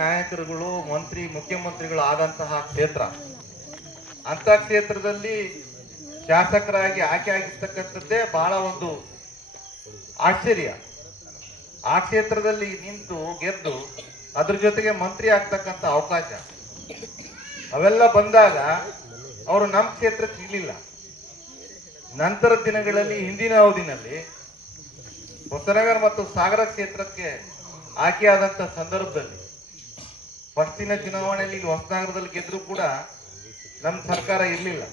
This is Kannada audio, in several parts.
ನಾಯಕರುಗಳು ಮುಖ್ಯಮಂತ್ರಿಗಳು ಆದಂತಹ ಕ್ಷೇತ್ರ. ಅಂತ ಕ್ಷೇತ್ರದಲ್ಲಿ ಶಾಸಕರಾಗಿ ಆಯ್ಕೆ ಆಗಿರ್ತಕ್ಕಂಥದ್ದೇ ಬಹಳ ಒಂದು ಆಶ್ಚರ್ಯ. ಆ ಕ್ಷೇತ್ರದಲ್ಲಿ ನಿಂತು ಗೆದ್ದು ಅದ್ರ ಜೊತೆಗೆ ಮಂತ್ರಿ ಆಗ್ತಕ್ಕಂಥ ಅವಕಾಶ ಅವೆಲ್ಲ ಬಂದಾಗ ಅವರು ನಮ್ಮ ಕ್ಷೇತ್ರಕ್ಕೆ ಇರಲಿಲ್ಲ. ನಂತರದ ದಿನಗಳಲ್ಲಿ ಹಿಂದಿನ ಅವಧಿನಲ್ಲಿ ಹೊಸನಗರ ಮತ್ತು ಸಾಗರ ಕ್ಷೇತ್ರಕ್ಕೆ ಆಯ್ಕೆಯಾದಂಥ ಸಂದರ್ಭದಲ್ಲಿ ಫಸ್ಟಿನ ಚುನಾವಣೆಯಲ್ಲಿ ಹೊಸನಗರದಲ್ಲಿ ಗೆದ್ರೂ ಕೂಡ ನಮ್ಮ ಸರ್ಕಾರ ಇರಲಿಲ್ಲ.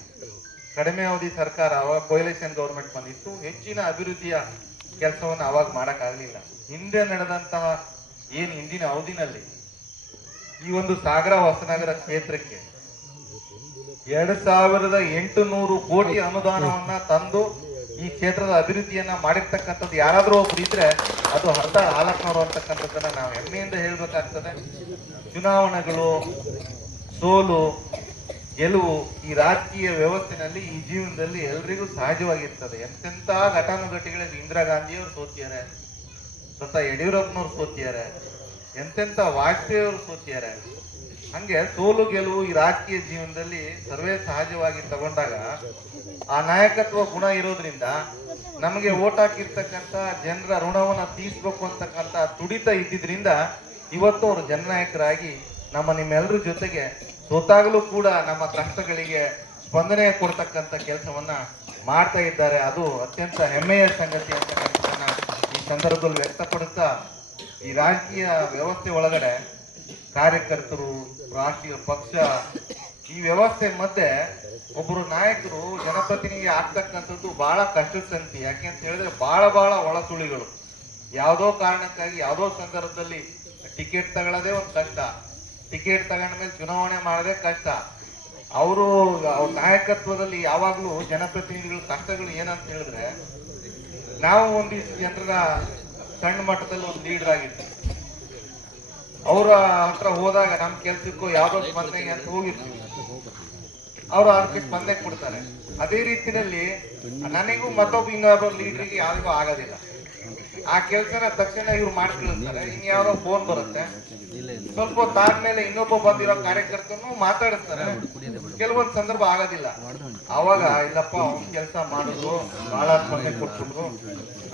ಕಡಿಮೆ ಅವಧಿ ಸರ್ಕಾರ, ಅವಾಗ ಕೊಯಲೇಷನ್ ಗೌರ್ಮೆಂಟ್ ಬಂದಿತ್ತು. ಹೆಚ್ಚಿನ ಅಭಿವೃದ್ಧಿಯ ಕೆಲಸವನ್ನು ಅವಾಗ ಮಾಡೋಕ್ಕಾಗಲಿಲ್ಲ. ಹಿಂದೆ ನಡೆದಂತಹ ಹಿಂದಿನ ಅವಧಿನಲ್ಲಿ ಈ ಒಂದು ಸಾಗರ ಹೊಸನಗರ ಕ್ಷೇತ್ರಕ್ಕೆ 2800 ಕೋಟಿ ಅನುದಾನವನ್ನ ತಂದು ಈ ಕ್ಷೇತ್ರದ ಅಭಿವೃದ್ಧಿಯನ್ನ ಮಾಡಿರ್ತಕ್ಕಂಥದ್ದು ಯಾರಾದ್ರೂ ಒಬ್ರು ಇದ್ರೆ ಅದು ಹರ್ತಾಳ್ ಹಾಲಪ್ಪನವರು ಅಂತಕ್ಕಂಥದ್ದನ್ನ ನಾವು ಹೆಮ್ಮೆಯಿಂದ ಹೇಳ್ಬೇಕಾಗ್ತದೆ. ಚುನಾವಣೆಗಳು, ಸೋಲು ಗೆಲುವು ಈ ರಾಜಕೀಯ ವ್ಯವಸ್ಥೆನಲ್ಲಿ, ಈ ಜೀವನದಲ್ಲಿ ಎಲ್ರಿಗೂ ಸಹಜವಾಗಿರ್ತದೆ. ಎಂತೆಂಥ ಘಟಾನುಘಟಿಗಳಲ್ಲಿ ಇಂದಿರಾ ಗಾಂಧಿಯವರು ಸೋತಿದ್ದಾರೆ, ಸ್ವತಃ ಯಡಿಯೂರಪ್ಪನವ್ರು ಸೋತಿದ್ದಾರೆ, ಎಂತೆಂಥ ವಾಜಪೇಯಿ ಅವರು ಸೋತಿದ್ದಾರೆ. ಹಂಗೆ ಸೋಲು ಗೆಲುವು ಈ ರಾಜಕೀಯ ಜೀವನದಲ್ಲಿ ಸರ್ವೇ ಸಹಜವಾಗಿ ತಗೊಂಡಾಗ ಆ ನಾಯಕತ್ವ ಗುಣ ಇರೋದ್ರಿಂದ ನಮಗೆ ಓಟ್ ಹಾಕಿರ್ತಕ್ಕಂಥ ಜನರ ಋಣವನ್ನ ತೀರ್ಸ್ಬೇಕು ಅಂತಕ್ಕಂಥ ತುಡಿತ ಇದ್ದಿದ್ರಿಂದ ಇವತ್ತು ಅವರು ಜನನಾಯಕರಾಗಿ ನಿಮ್ಮೆಲ್ಲರ ಜೊತೆಗೆ ಸೋತಾಗಲೂ ಕೂಡ ನಮ್ಮ ಕಷ್ಟಗಳಿಗೆ ಸ್ಪಂದನೆ ಕೊಡ್ತಕ್ಕಂಥ ಕೆಲಸವನ್ನ ಮಾಡ್ತಾ ಇದ್ದಾರೆ. ಅದು ಅತ್ಯಂತ ಹೆಮ್ಮೆಯ ಸಂಗತಿ ಅಂತಕ್ಕಂಥದ್ದನ್ನ ಈ ಸಂದರ್ಭದಲ್ಲಿ ವ್ಯಕ್ತಪಡಿಸ್ತಾ, ಈ ರಾಜಕೀಯ ವ್ಯವಸ್ಥೆ ಒಳಗಡೆ ಕಾರ್ಯಕರ್ತರು, ರಾಷ್ಟ್ರೀಯ ಪಕ್ಷ, ಈ ವ್ಯವಸ್ಥೆ ಮಧ್ಯೆ ಒಬ್ಬರು ನಾಯಕರು ಜನಪ್ರತಿನಿಧಿ ಆಗ್ತಕ್ಕಂಥದ್ದು ಬಹಳ ಕಷ್ಟದ ಸಂಗತಿ. ಯಾಕೆ ಅಂತ ಹೇಳಿದ್ರೆ ಬಹಳ ಒಳಸುಳಿಗಳು. ಯಾವುದೋ ಕಾರಣಕ್ಕಾಗಿ ಯಾವುದೋ ಸಂದರ್ಭದಲ್ಲಿ ಟಿಕೆಟ್ ತಗೊಳ್ಳೋದೇ ಒಂದು ಕಷ್ಟ, ಟಿಕೆಟ್ ತಗೊಂಡ್ಮೇಲೆ ಚುನಾವಣೆ ಮಾಡೋದೇ ಕಷ್ಟ. ಅವರು ನಾಯಕತ್ವದಲ್ಲಿ ಯಾವಾಗಲೂ ಜನಪ್ರತಿನಿಧಿಗಳ ಕಷ್ಟಗಳು ಏನಂತ ಹೇಳಿದ್ರೆ, ನಾವು ಒಂದಿಷ್ಟು ಜನರ ಸಣ್ಣ ಮಟ್ಟದಲ್ಲಿ ಒಂದು ಲೀಡರ್ ಆಗಿರ್ತೀವಿ, ಅವರ ಹತ್ರ ಹೋದಾಗ ನಮ್ಮ ಕೆಲ್ಸಕ್ಕೂ ಯಾವ್ದೋ ಸ್ಪಂದನೆಗೆ ಅಂತ ಹೋಗಿರ್ತೀವಿ, ಅವರು ಅದಕ್ಕೆ ಸ್ಪಂದನೆ ಕೊಡ್ತಾರೆ. ಅದೇ ರೀತಿಯಲ್ಲಿ ನನಗೂ ಮತ್ತೊಬ್ಬ ಇನ್ನೊಬ್ಬ ಲೀಡರ್ಗೆ ಯಾರಿಗೂ ಆಗೋದಿಲ್ಲ. ಆ ಕೆಲಸನ ತಕ್ಷಣ ಇವ್ರು ಮಾಡ್ತಿರ್ತಾರೆ. ಇನ್ಯಾವುದೋ ಫೋನ್ ಬರುತ್ತೆ, ಸ್ವಲ್ಪ ಹೊತ್ತಾದ್ಮೇಲೆ ಇನ್ನೊಬ್ಬ ಬಂದಿರೋ ಕಾರ್ಯಕರ್ತನು ಮಾತಾಡಿಸ್ತಾರೆ. ಕೆಲವೊಂದು ಸಂದರ್ಭ ಆಗೋದಿಲ್ಲ. ಅವಾಗ ಇಲ್ಲಪ್ಪ ಅವ್ನ ಕೆಲಸ ಮಾಡಿದ್ರು, ಬಹಳ ಸ್ಪಂದನೆ ಕೊಟ್ಬಿಟ್ರು,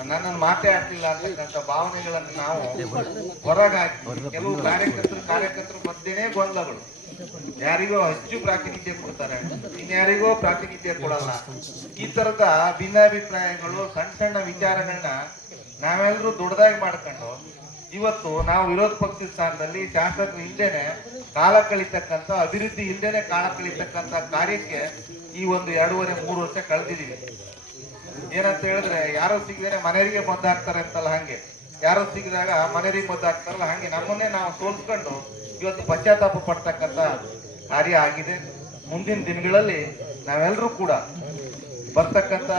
ನನ್ನನ್ನು ಮಾತೇ ಆಗ್ತಿಲ್ಲ ಅಂತಕ್ಕಂಥ ಭಾವನೆಗಳನ್ನು ನಾವು ಹೊರಗಾಗಿ ಕೆಲವು ಕಾರ್ಯಕರ್ತರು ಮಧ್ಯೆನೇ ಗೊಂದಲಗಳು. ಯಾರಿಗೋ ಹೆಚ್ಚು ಪ್ರಾತಿನಿಧ್ಯ ಕೊಡ್ತಾರೆ, ಇನ್ಯಾರಿಗೋ ಪ್ರಾತಿನಿಧ್ಯ ಕೊಡಲ್ಲ. ಈ ತರದ ಭಿನ್ನಾಭಿಪ್ರಾಯಗಳು, ಸಣ್ಣ ವಿಚಾರಗಳನ್ನ ನಾವೆಲ್ಲರೂ ದೊಡ್ಡದಾಗಿ ಮಾಡ್ಕೊಂಡು ಇವತ್ತು ನಾವು ವಿರೋಧ ಪಕ್ಷದ ಸ್ಥಾನದಲ್ಲಿ ಶಾಸಕರು ಹಿಂದೆನೆ ಕಾಲ ಕಳೀತಕ್ಕಂಥ, ಅಭಿವೃದ್ಧಿ ಹಿಂದೆನೆ ಕಾಲ ಕಳೀತಕ್ಕಂಥ ಕಾರ್ಯಕ್ಕೆ ಈ ಒಂದು 2.5-3 ವರ್ಷ ಕಳೆದಿದ್ದೀವಿ. ಏನಂತ ಹೇಳಿದ್ರೆ, ಯಾರೋ ಸಿಗದೇನೆ ಮನೆಯವರಿಗೆ ಮದ್ದು ಹಾಕ್ತಾರೆ ಅಂತಲ್ಲ, ಹಂಗೆ ಯಾರೋ ಸಿಗಿದಾಗ ಮನೆಯವರಿಗೆ ಮದ್ದು ಹಾಕ್ತಾರಲ್ಲ, ಹಂಗೆ ನಮ್ಮನ್ನೇ ನಾವು ಸೋಲ್ಸ್ಕೊಂಡು ಇವತ್ತು ಪಶ್ಚಾತ್ತಾಪ ಪಡ್ತಕ್ಕಂಥ ಕಾರ್ಯ ಆಗಿದೆ. ಮುಂದಿನ ದಿನಗಳಲ್ಲಿ ನಾವೆಲ್ಲರೂ ಕೂಡ ಬರ್ತಕ್ಕಂಥ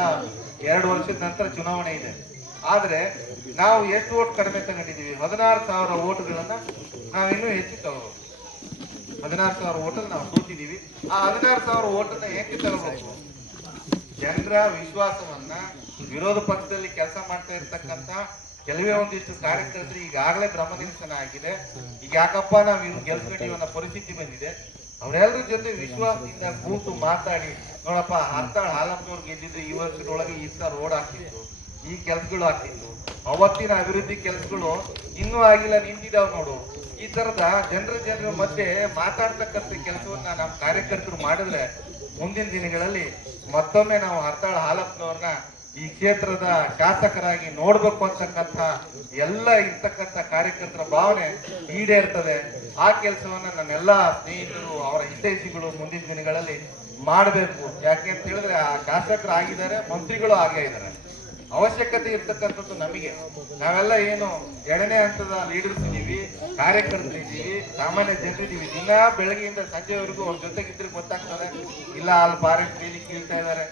2 ವರ್ಷದ ನಂತರ ಚುನಾವಣೆ ಇದೆ. ಆದ್ರೆ ನಾವು ಎಷ್ಟು ಓಟ್ ಕಡಿಮೆ ತಗೊಂಡಿದ್ದೀವಿ? 16,000 ಓಟ್ಗಳನ್ನ ನಾವು ಇನ್ನೂ ಹೆಚ್ಚು ತಗೋಬೇಕು. 16,000 ಓಟಲ್ಲಿ ನಾವು ಸೋತಿದ್ದೀವಿ. ಆ 16,000 ಓಟನ್ನ ಏಕೆ ತಗೋಬೇಕು? ಜನರ ವಿಶ್ವಾಸವನ್ನ, ವಿರೋಧ ಪಕ್ಷದಲ್ಲಿ ಕೆಲಸ ಮಾಡ್ತಾ ಇರ್ತಕ್ಕಂಥ ಕೆಲವೇ ಒಂದಿಷ್ಟು ಕಾರ್ಯಕರ್ತರು ಈಗಾಗಲೇ ಭ್ರಮನಿರಸನ ಆಗಿದೆ. ಈಗ ಯಾಕಪ್ಪ ನಾವು ಇನ್ನು ಗೆಲ್ಸ್ಕೊಂಡಿವಿ ಅನ್ನೋ ಪರಿಸ್ಥಿತಿ ಬಂದಿದೆ. ಅವರೆಲ್ಲರ ಜೊತೆ ವಿಶ್ವಾಸದಿಂದ ಕೂತು ಮಾತಾಡಿ, ನೋಡಪ್ಪ ಹರ್ತಾಳ್ ಹಾಲಪ್ಪನವ್ರು ಗೆದ್ದಿದ್ರೆ ಈ ವರ್ಷದೊಳಗೆ ಈ ಸಲ ರೋಡ್ ಆಗ್ತಿತ್ತು, ಈ ಕೆಲ್ಸಗಳು ಆಗ್ತಿತ್ತು, ಅವತ್ತಿನ ಅಭಿವೃದ್ಧಿ ಕೆಲಸಗಳು ಇನ್ನೂ ಆಗಿಲ್ಲ, ನಿಂತಿದ್ದಾವ್ ನೋಡು. ಈ ತರದ ಜನರ ಮಧ್ಯೆ ಮಾತಾಡ್ತಕ್ಕಂಥ ಕೆಲಸವನ್ನ ನಮ್ಮ ಕಾರ್ಯಕರ್ತರು ಮಾಡಿದ್ರೆ ಮುಂದಿನ ದಿನಗಳಲ್ಲಿ ಮತ್ತೊಮ್ಮೆ ನಾವು ಹರ್ತಾಳ್ ಹಾಲಪ್ಪನವ್ರನ್ನ ಈ ಕ್ಷೇತ್ರದ ಶಾಸಕರಾಗಿ ನೋಡ್ಬೇಕು ಅಂತಕ್ಕಂಥ ಎಲ್ಲ ಇರ್ತಕ್ಕಂಥ ಕಾರ್ಯಕರ್ತರ ಭಾವನೆ ಈಡೇರ್ತದೆ. ಆ ಕೆಲಸವನ್ನ ನನ್ನೆಲ್ಲ ಸ್ನೇಹಿತರು, ಅವರ ಹಿತೈಷಿಗಳು ಮುಂದಿನ ದಿನಗಳಲ್ಲಿ ಮಾಡಬೇಕು. ಯಾಕೆ ಅಂತ ಹೇಳಿದ್ರೆ, ಆ ಶಾಸಕರು ಆಗಿದ್ದಾರೆ, ಮಂತ್ರಿಗಳು ಆಗೇ ಇದ್ದಾರೆ. ಅವಶ್ಯಕತೆ ಇರ್ತಕ್ಕಂಥದ್ದು ನಮಗೆ. ನಾವೆಲ್ಲ ಏನು 2ನೇ ಹಂತದ ಲೀಡರ್ಸ್ ಇದೀವಿ, ಕಾರ್ಯಕರ್ತರಿದ್ದೀವಿ, ಸಾಮಾನ್ಯ ಜನರಿದ್ದೀವಿ. ದಿನ ಬೆಳಗ್ಗೆಯಿಂದ ಸಂಜೆವರೆಗೂ ಅವ್ರ ಜೊತೆಗಿದ್ರೆ ಗೊತ್ತಾಗ್ತದೆ. ಇಲ್ಲ ಅಲ್ಲಿ ಫಾರೆಸ್ಟ್ ಬೇಲಿ ಕೀಳ್ತಾ ಇದ್ದಾರೆ,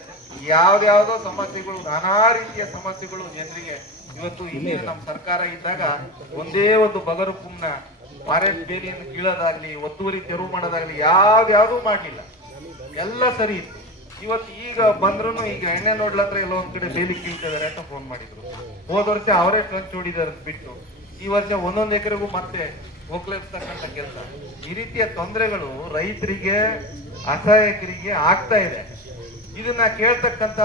ಯಾವ್ದಾವ್ದೋ ಸಮಸ್ಯೆಗಳು, ನಾನಾ ರೀತಿಯ ಸಮಸ್ಯೆಗಳು ಜನರಿಗೆ. ಇವತ್ತು ಹಿಂದಿನ ನಮ್ಮ ಸರ್ಕಾರ ಇದ್ದಾಗ ಒಂದೇ ಒಂದು ಬಗರುಕುಂನ ಫಾರೆಸ್ಟ್ ಬೇಲಿಯನ್ನು ಕೀಳೋದಾಗ್ಲಿ, ಒತ್ತುವರಿ ತೆರವು ಮಾಡೋದಾಗ್ಲಿ ಯಾವ್ದಾವ್ದು ಮಾಡ್ಲಿಲ್ಲ, ಎಲ್ಲ ಸರಿ ಇತ್ತು. ಇವತ್ತು ಈಗ ಬಂದ್ರು ಈಗ ಎಣ್ಣೆ ನೋಡ್ಲತ್ರ ಎಲ್ಲ ಒಂದ್ ಕಡೆ ಬೇಲಿ ಕೀಳ್ತಾ ಇದಾರೆ ಅಂತ ಫೋನ್ ಮಾಡಿದ್ರು. ಹೋದ ವರ್ಷ ಅವರೇ ಟ್ರಂಚ್ ಹೊಡಿದಾರೆ ಬಿಟ್ಟು, ಈ ವರ್ಷ 1 ಎಕರೆಗೂ ಮತ್ತೆ ಹೋಗ್ಲಿರ್ತಕ್ಕಂಥ ಕೆಲಸ. ಈ ರೀತಿಯ ತೊಂದರೆಗಳು ರೈತರಿಗೆ, ಅಸಹಾಯಕರಿಗೆ ಆಗ್ತಾ ಇದೆ. ಇದನ್ನ ಕೇಳ್ತಕ್ಕಂಥ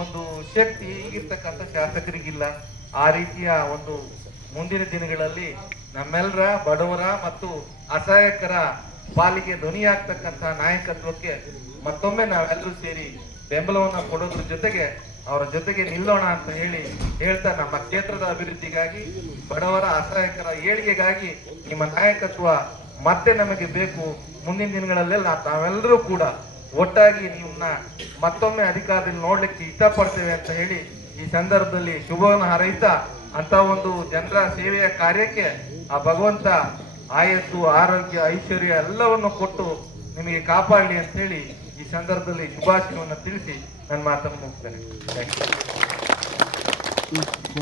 ಒಂದು ಶಕ್ತಿ ಈಗಿರ್ತಕ್ಕಂಥ ಶಾಸಕರಿಗಿಲ್ಲ. ಆ ರೀತಿಯ ಒಂದು ಮುಂದಿನ ದಿನಗಳಲ್ಲಿ ನಮ್ಮೆಲ್ಲರ ಬಡವರ ಮತ್ತು ಅಸಹಾಯಕರ ಪಾಲಿಗೆ ಧ್ವನಿಯಾಗ್ತಕ್ಕಂಥ ನಾಯಕತ್ವಕ್ಕೆ ಮತ್ತೊಮ್ಮೆ ನಾವೆಲ್ಲರೂ ಸೇರಿ ಬೆಂಬಲವನ್ನು ಕೊಡೋದ್ರ ಜೊತೆಗೆ ಅವರ ಜೊತೆಗೆ ನಿಲ್ಲೋಣ ಅಂತ ಹೇಳ್ತಾ ನಮ್ಮ ಕ್ಷೇತ್ರದ ಅಭಿವೃದ್ಧಿಗಾಗಿ, ಬಡವರ ಅಸಹಾಯಕರ ಏಳಿಗೆಗಾಗಿ ನಿಮ್ಮ ನಾಯಕತ್ವ ಮತ್ತೆ ನಮಗೆ ಬೇಕು. ಮುಂದಿನ ದಿನಗಳಲ್ಲೆಲ್ಲ ನಾವೆಲ್ಲರೂ ಕೂಡ ಒಟ್ಟಾಗಿ ನಿಮ್ಮನ್ನ ಮತ್ತೊಮ್ಮೆ ಅಧಿಕಾರದಲ್ಲಿ ನೋಡ್ಲಿಕ್ಕೆ ಇಷ್ಟಪಡ್ತೇವೆ ಅಂತ ಹೇಳಿ ಈ ಸಂದರ್ಭದಲ್ಲಿ ಶುಭವನ್ನು ಹಾರೈಸ್ತಾ, ಅಂತ ಒಂದು ಜನರ ಸೇವೆಯ ಕಾರ್ಯಕ್ಕೆ ಆ ಭಗವಂತ ಆಯಸ್ಸು, ಆರೋಗ್ಯ, ಐಶ್ವರ್ಯ ಎಲ್ಲವನ್ನು ಕೊಟ್ಟು ನಿಮಗೆ ಕಾಪಾಡಲಿ ಅಂತ ಹೇಳಿ ಈ ಸಂದರ್ಭದಲ್ಲಿ ಶುಭಾಶಯವನ್ನು ತಿಳಿಸಿ ನನ್ನ ಮಾತನ್ನು ಮುಗಿಸ್ತೇನೆ. Thank you.